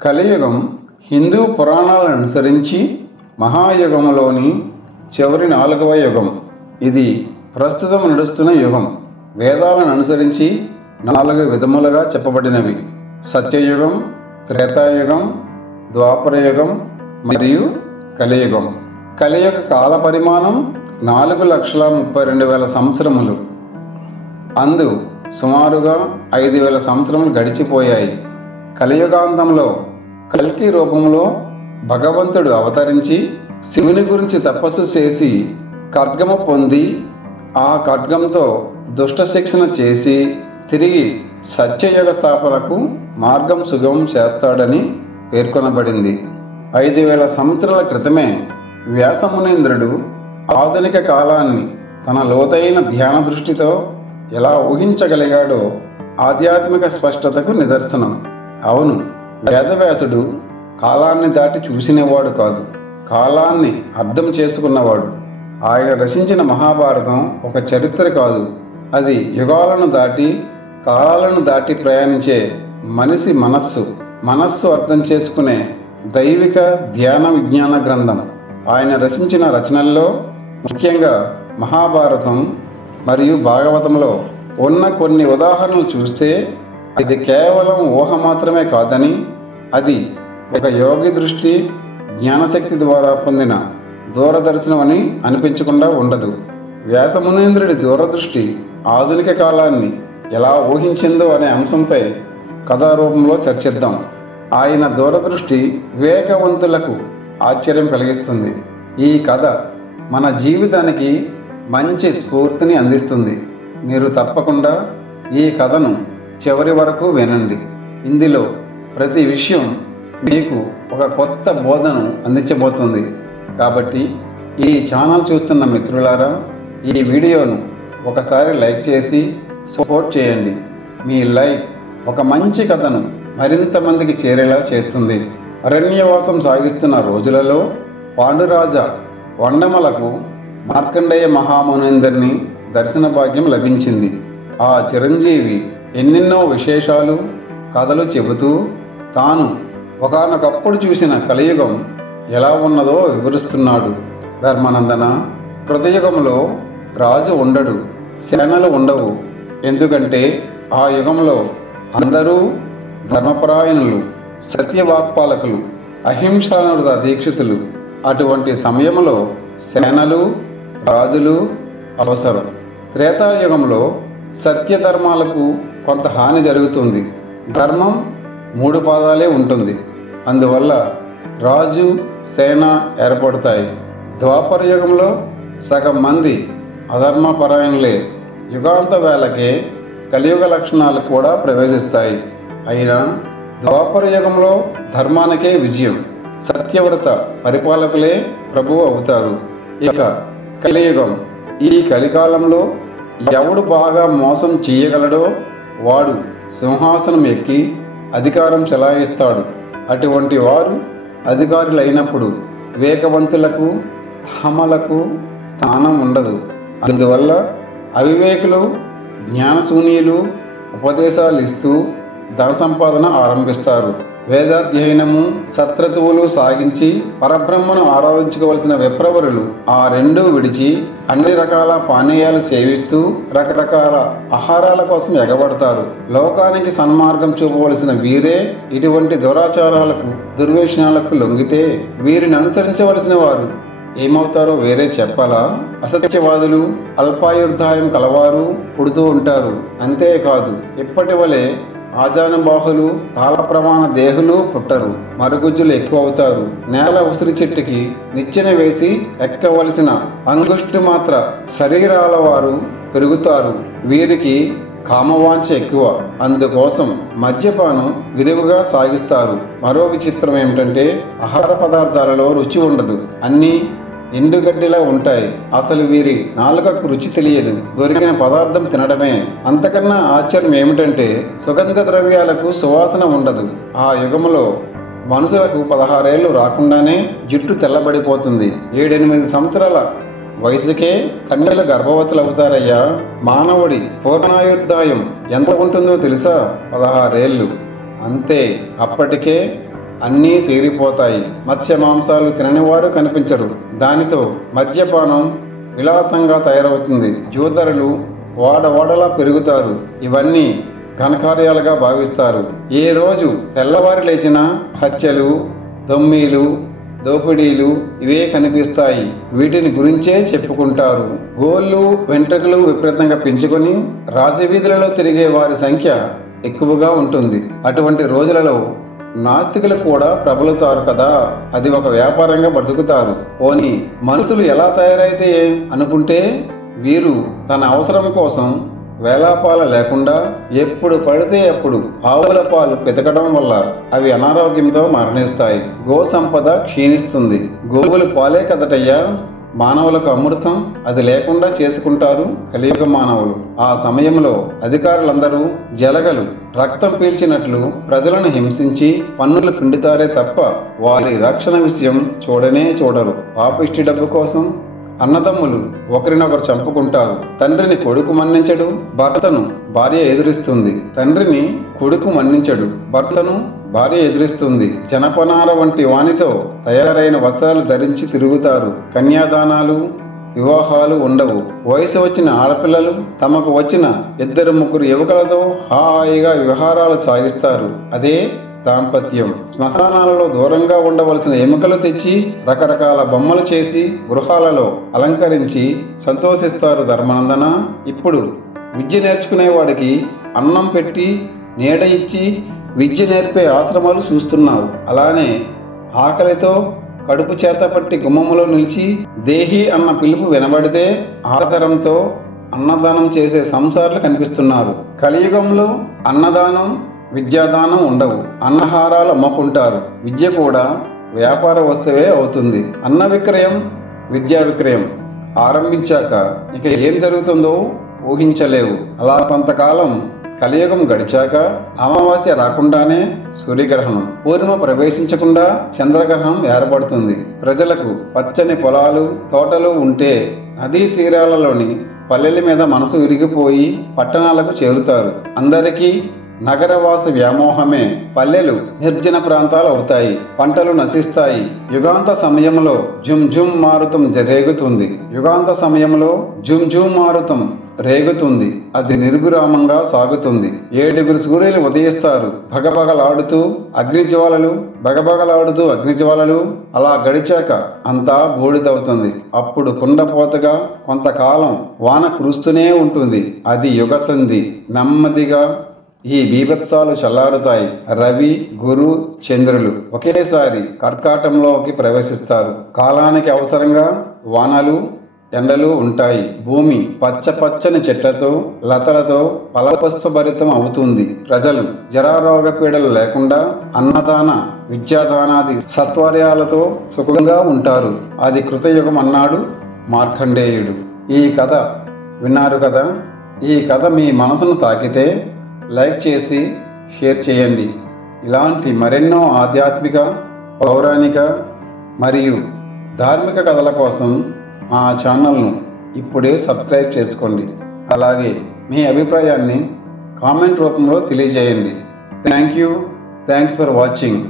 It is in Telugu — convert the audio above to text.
కలియుగం హిందూ పురాణాలను అనుసరించి మహాయుగంలోని చివరి 4వ యుగం. ఇది ప్రస్తుతం నడుస్తున్న యుగం. వేదాలను అనుసరించి 4 విధములుగా చెప్పబడినవి: సత్యయుగం, త్రేతాయుగం, ద్వాపరయుగం మరియు కలియుగం. కలియుగ కాల పరిమాణం 4,32,000 సంవత్సరములు. అందు సుమారుగా 5,000 సంవత్సరములు గడిచిపోయాయి. కలియుగాంతంలో కల్కి రూపంలో భగవంతుడు అవతరించి శివుని గురించి తపస్సు చేసి ఖడ్గము పొంది ఆ ఖడ్గంతో దుష్ట శిక్షణ చేసి తిరిగి సత్యయుగ స్థాపనకు మార్గం సుగమం చేస్తాడని పేర్కొనబడింది. 5,000 సంవత్సరాల క్రితమే వ్యాసమునీంద్రుడు ఆధునిక కాలాన్ని తన లోతైన ధ్యాన దృష్టితో ఎలా ఊహించగలిగాడో ఆధ్యాత్మిక స్పష్టతకు నిదర్శనం. అవును, వేదవ్యాసుడు కాలాన్ని దాటి చూసినవాడు కాదు, కాలాన్ని అర్థం చేసుకున్నవాడు. ఆయన రచించిన మహాభారతం ఒక చరిత్ర కాదు, అది యుగాలను దాటి కాలాలను దాటి ప్రయాణించే మనిషి మనస్సు అర్థం చేసుకునే దైవిక ధ్యాన విజ్ఞాన గ్రంథం. ఆయన రచించిన రచనల్లో ముఖ్యంగా మహాభారతం మరియు భాగవతంలో ఉన్న కొన్ని ఉదాహరణలు చూస్తే అది కేవలం ఊహ మాత్రమే కాదని, అది ఒక యోగి దృష్టి జ్ఞానశక్తి ద్వారా పొందిన దూరదర్శనం అని అనిపించకుండా ఉండదు. వ్యాసమునీంద్రుడి దూరదృష్టి ఆధునిక కాలాన్ని ఎలా ఊహించిందో అనే అంశంపై కథారూపంలో చర్చిద్దాం. ఆయన దూరదృష్టి వివేకవంతులకు ఆశ్చర్యం కలిగిస్తుంది. ఈ కథ మన జీవితానికి మంచి స్ఫూర్తిని అందిస్తుంది. మీరు తప్పకుండా ఈ కథను చివరి వరకు వినండి. ఇందులో ప్రతి విషయం మీకు ఒక కొత్త బోధను అందించబోతుంది. కాబట్టి ఈ ఛానల్ చూస్తున్న మిత్రులారా, ఈ వీడియోను ఒకసారి లైక్ చేసి సపోర్ట్ చేయండి. మీ లైక్ ఒక మంచి కథను మరింత మందికి చేరేలా చేస్తుంది. అరణ్యవాసం సాగిస్తున్న రోజులలో పాండురాజ వండమలకు మార్కండేయ మహామునీందరిని దర్శన భాగ్యం లభించింది. ఆ చిరంజీవి ఎన్నెన్నో విశేషాలు కథలు చెబుతూ తాను ఒకానొకప్పుడు చూసిన కలియుగం ఎలా ఉన్నదో వివరిస్తున్నాడు. ధర్మానందన, కృతయుగంలో రాజు ఉండడు, సేనలు ఉండవు. ఎందుకంటే ఆ యుగంలో అందరూ ధర్మపరాయణులు, సత్యవాక్పాలకులు, అహింసానుత దీక్షితులు. అటువంటి సమయంలో సేనలు, రాజులు అవసరం. త్రేతాయుగంలో సత్యధర్మాలకు కొంత హాని జరుగుతుంది. ధర్మం 3 పాదాలే ఉంటుంది. అందువల్ల రాజు, సేన ఏర్పడతాయి. ద్వాపర యుగంలో సగం మంది అధర్మపరాయణులే. యుగాంత వేళకే కలియుగ లక్షణాలు కూడా ప్రవేశిస్తాయి. అయినా ద్వాపర యుగంలో ధర్మానికే విజయం. సత్యవ్రత పరిపాలకులే ప్రభువు అవుతారు. ఇక కలియుగం, ఈ కలికాలంలో ఎవడు బాగా మోసం చేయగలడో వాడు సింహాసనం ఎక్కి అధికారం చెలాయిస్తాడు. అటువంటి వారు అధికారులైనప్పుడు వివేకవంతులకు, ధామలకు స్థానం ఉండదు. అందువల్ల అవివేకులు, జ్ఞానశూన్యులు ఉపదేశాలు ఇస్తూ ధన సంపాదన ఆరంభిస్తారు. వేదాధ్యయనము, సత్రతువులు సాగించి పరబ్రహ్మను ఆరాధించుకోవలసిన విప్రవరులు ఆ రెండూ విడిచి అన్ని రకాల పానీయాలు సేవిస్తూ రకరకాల ఆహారాల కోసం ఎగబడతారు. లోకానికి సన్మార్గం చూపవలసిన వీరే ఇటువంటి దురాచారాలకు, దుర్వ్యసనాలకు లొంగితే వీరిని అనుసరించవలసిన వారు ఏమవుతారో వేరే చెప్పాలా? అసత్యవాదులు, అల్పాయుర్దాయం కలవారు పుడుతూ ఉంటారు. అంతేకాదు, ఇప్పటి వలె ఆజానుబాహులు, కాలప్రమాణ దేహులు పుట్టరు. మరుగుజ్జులు ఎక్కువ అవుతారు. నేల ఉసిరి చెట్టుకి నిచ్చెన వేసి ఎక్కవలసిన అంగుష్టి మాత్ర శరీరాల వారు పెరుగుతారు. వీరికి కామవాంఛ ఎక్కువ. అందుకోసం మద్యపానం విరివిగా సాగిస్తారు. మరో విచిత్రం ఏమిటంటే ఆహార పదార్థాలలో రుచి ఉండదు. అన్నీ ఎండుగడ్డిలా ఉంటాయి. అసలు వీరి నాలుకకు రుచి తెలియదు. దొరికిన పదార్థం తినడమే. అంతకన్నా ఆశ్చర్యం ఏమిటంటే సుగంధ ద్రవ్యాలకు సువాసన ఉండదు. ఆ యుగంలో మనుషులకు 16 ఏళ్లు రాకుండానే జుట్టు తెల్లబడిపోతుంది. 7-8 సంవత్సరాల వయసుకే కన్యలు గర్భవతులు అవుతారయ్యా. మానవుడి పూర్ణాయుర్దాయం ఎంత ఉంటుందో తెలుసా? 16 ఏళ్ళు. అంతే. అప్పటికే అన్నీ తీరిపోతాయి. మత్స్య మాంసాలు తినని వారు కనిపించరు. దానితో మద్యపానం విలాసంగా తయారవుతుంది. జూదరులు వాడవాడలా పెరుగుతారు. ఇవన్నీ ఘనకార్యాలుగా భావిస్తారు. ఏ రోజు తెల్లవారి లేచినా హత్యలు, దొమ్మీలు, దోపిడీలు ఇవే కనిపిస్తాయి. వీటిని గురించే చెప్పుకుంటారు. గోళ్ళు వెంట్రుకలు విపరీతంగా పెంచుకొని రాజవీధులలో తిరిగే వారి సంఖ్య ఎక్కువగా ఉంటుంది. అటువంటి రోజులలో నాస్తికులు కూడా ప్రబలుతారు కదా. అది ఒక వ్యాపారంగా బతుకుతారు. పోనీ మనుషులు ఎలా తయారైతే అనుకుంటే వీరు తన అవసరం కోసం వేలాపాల లేకుండా ఎప్పుడు పడితే అప్పుడు ఆవుల పాలు పితకడం వల్ల అవి అనారోగ్యంతో మరణిస్తాయి. గో సంపద క్షీణిస్తుంది. గోవులు పాలే కదటయ్యా మానవులకు అమృతం. అది లేకుండా చేసుకుంటారు కలియుగ మానవులు. ఆ సమయంలో అధికారులందరూ జలగలు రక్తం పీల్చినట్లు ప్రజలను హింసించి పన్నులు పిండుతారే తప్ప వారి రక్షణ విషయం చూడనే చూడరు. పాపిష్టి డబ్బు కోసం అన్నదమ్ములు ఒకరినొకరు చంపుకుంటారు. తండ్రిని కొడుకు మన్నించడు, భర్తను భార్య ఎదురిస్తుంది. తండ్రిని కొడుకు మన్నించడు, భర్తను భార్య ఎదురిస్తుంది. జనపనార వంటి వానితో తయారైన వస్త్రాలు ధరించి తిరుగుతారు. కన్యాదానాలు, వివాహాలు ఉండవు. వయసు వచ్చిన ఆడపిల్లలు తమకు వచ్చిన 2-3 యువకులతో హాయిగా విహారాలు సాగిస్తారు. అదే దాంపత్యం. శ్మశానాలలో దూరంగా ఉండవలసిన ఎముకలు తెచ్చి రకరకాల బొమ్మలు చేసి గృహాలలో అలంకరించి సంతోషిస్తారు. ధర్మానందన, ఇప్పుడు విద్య నేర్చుకునే వాడికి అన్నం పెట్టి నీడ ఇచ్చి విద్య నేర్పే ఆశ్రమాలు చూస్తున్నావు. అలానే ఆకలితో కడుపు చేత పట్టి గుమ్మములో నిలిచి దేహి అన్న పిలుపు వినబడితే ఆదరంతో అన్నదానం చేసే సంసారాలు కనిపిస్తున్నారు. కలియుగంలో అన్నదానం, విద్యాదానం ఉండవు. అన్నహారాలు అమ్ముకుంటారు. విద్య కూడా వ్యాపార వస్తువే అవుతుంది. అన్న విక్రయం, విద్యా విక్రయం ఆరంభించాక ఇక ఏం జరుగుతుందో ఊహించలేవు. అలా కొంతకాలం కలియుగం గడిచాక అమావాస్య రాకుండానే సూర్యగ్రహణం, పూర్ణిమ ప్రవేశించకుండా చంద్రగ్రహణం ఏర్పడుతుంది. ప్రజలకు పచ్చని పొలాలు, తోటలు ఉంటే నదీ తీరాలలోని పల్లెల మీద మనసు విరిగిపోయి పట్టణాలకు చేరుతారు. అందరికీ నగరవాస వ్యామోహమే. పల్లెలు నిర్జన ప్రాంతాలు అవుతాయి. పంటలు నశిస్తాయి. యుగాంత సమయంలో జుమ్ జుమ్ మారుతం రేగుతుంది. యుగాంత సమయంలో జుమ్ జుమ్ మారుతం రేగుతుంది. అది నిర్విరామంగా సాగుతుంది. 7 సూర్యులు ఉదయిస్తారు. భగభగలాడుతూ అగ్నిజ్వాలలు, భగభగలాడుతూ అగ్నిజ్వాలలు. అలా గడిచాక అంతా బూడిదవుతుంది. అప్పుడు కుండపోతగా కొంతకాలం వాన కురుస్తూనే ఉంటుంది. అది యుగసంధి. నెమ్మదిగా ఈ బీభత్సాలు చల్లారుతాయి. రవి, గురు, చంద్రులు ఒకేసారి కర్కాటంలోకి ప్రవేశిస్తారు. కాలానికి అవసరంగా వానలు, ఎండలు ఉంటాయి. భూమి పచ్చని చెట్లతో, లతలతో ఫలపుష్పభరితం అవుతుంది. ప్రజలు జరారోగ పీడలు లేకుండా అన్నదాన, విద్యాదానాది సత్వర్యాలతో సుఖంగా ఉంటారు. అది కృతయుగం అన్నాడు మార్కండేయుడు. ఈ కథ విన్నారు కదా. ఈ కథ మీ మనసును తాకితే లైక్ చేసి షేర్ చేయండి. ఇలాంటి మరెన్నో ఆధ్యాత్మిక, పౌరాణిక మరియు ధార్మిక కథల కోసం మా ఛానల్ను ఇప్పుడే సబ్స్క్రైబ్ చేసుకోండి. అలాగే మీ అభిప్రాయాన్ని కామెంట్ రూపంలో తెలియజేయండి. Thanks for watching.